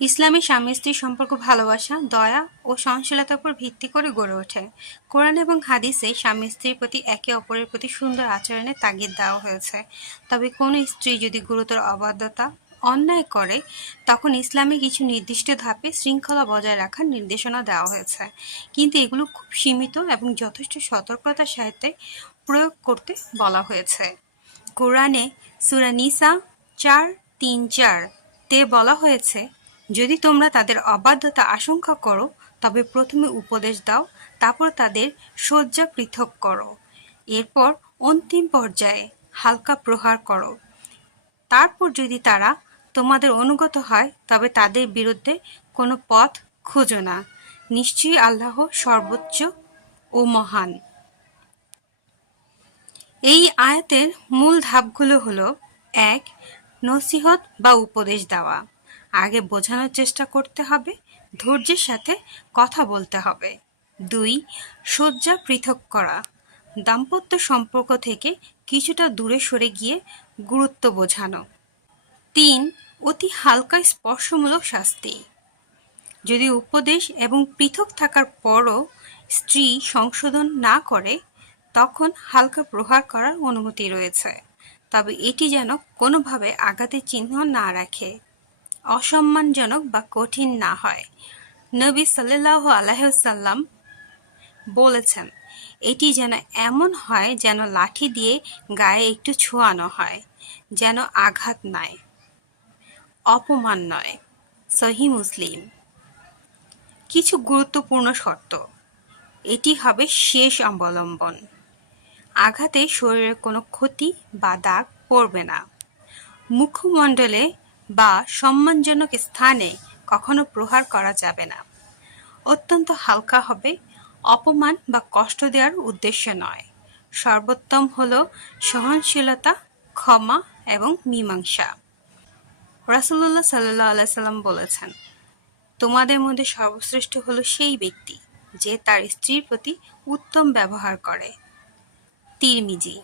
ইসলামে স্বামী-স্ত্রীর সম্পর্ক ভালোবাসা, দয়া ও সহনশীলতার উপর ভিত্তি করে গড়ে ওঠে। কোরআন এবং হাদিসে স্বামী-স্ত্রীর প্রতি একে অপরের প্রতি সুন্দর আচরণের তাগিদ দেওয়া হয়েছে। তবে কোনো স্ত্রী যদি গুরুতর অবাধ্যতা, অন্যায় করে, তখন ইসলামে কিছু নির্দিষ্ট ধাপে শৃঙ্খলা বজায় রাখার নির্দেশনা দেওয়া হয়েছে। কিন্তু এগুলো খুব সীমিত এবং যথেষ্ট সতর্কতার সাথে প্রয়োগ করতে বলা হয়েছে। কোরআনে সূরা নিসা ৪-৩-৪ তে বলা হয়েছে, যদি তোমরা তাদের অবাধ্যতা আশঙ্কা করো তবে প্রথমে উপদেশ দাও, তারপর তাদের শয্যা পৃথক করো, এরপর অন্তিম পর্যায়ে হালকা প্রহার করো। তারপর যদি তারা তোমাদের অনুগত হয় তবে তাদের বিরুদ্ধে কোনো পথ খোঁজো না। নিশ্চয়ই আল্লাহ সর্বোচ্চ ও মহান। এই আয়াতের মূল ধাপগুলো হলো: ১. নসিহত বা উপদেশ দেওয়া। আগে বোঝানোর চেষ্টা করতে হবে, ধৈর্যের সাথে কথা বলতে হবে। ২. শয্যা পৃথক করা। দাম্পত্য সম্পর্ক থেকে কিছুটা দূরে সরে গিয়ে গুরুত্ব বোঝানো। ৩. অতি হালকা স্পর্শমূলক শাস্তি। যদি উপদেশ এবং পৃথক থাকার পরও স্ত্রী সংশোধন না করে, তখন হালকা প্রহার করার অনুমতি রয়েছে, তবে এটি যেন কোনোভাবে আঘাতের চিহ্ন না রাখে, অসম্মানজনক বা কঠিন না হয়। নবী সাল্লাল্লাহু আলাইহি ওয়াসাল্লাম বলেছেন, এটি যেন এমন হয় যেন লাঠি দিয়ে গায়ে একটু ছোঁয়ানো হয়, যেন আঘাত নয়, অপমান নয়। সহিহ মুসলিম। কিছু গুরুত্বপূর্ণ শর্ত: এটি হবে শেষ অবলম্বন। আঘাতে শরীরের কোনো ক্ষতি বা দাগ পড়বে না। মুখমণ্ডলে বা সম্মানজনক স্থানে কখনো প্রহার করা যাবে না। অত্যন্ত হালকা হবে, অপমান বা কষ্ট দেওয়ার উদ্দেশ্য নয়। সর্বোত্তম হল সহনশীলতা, ক্ষমা এবং মীমাংসা। রাসূলুল্লাহ সাল্লাল্লাহু আলাইহি সাল্লাম বলেছেন, তোমাদের মধ্যে সর্বশ্রেষ্ঠ হলো সেই ব্যক্তি যে তার স্ত্রীর প্রতি উত্তম ব্যবহার করে। তিরমিজি।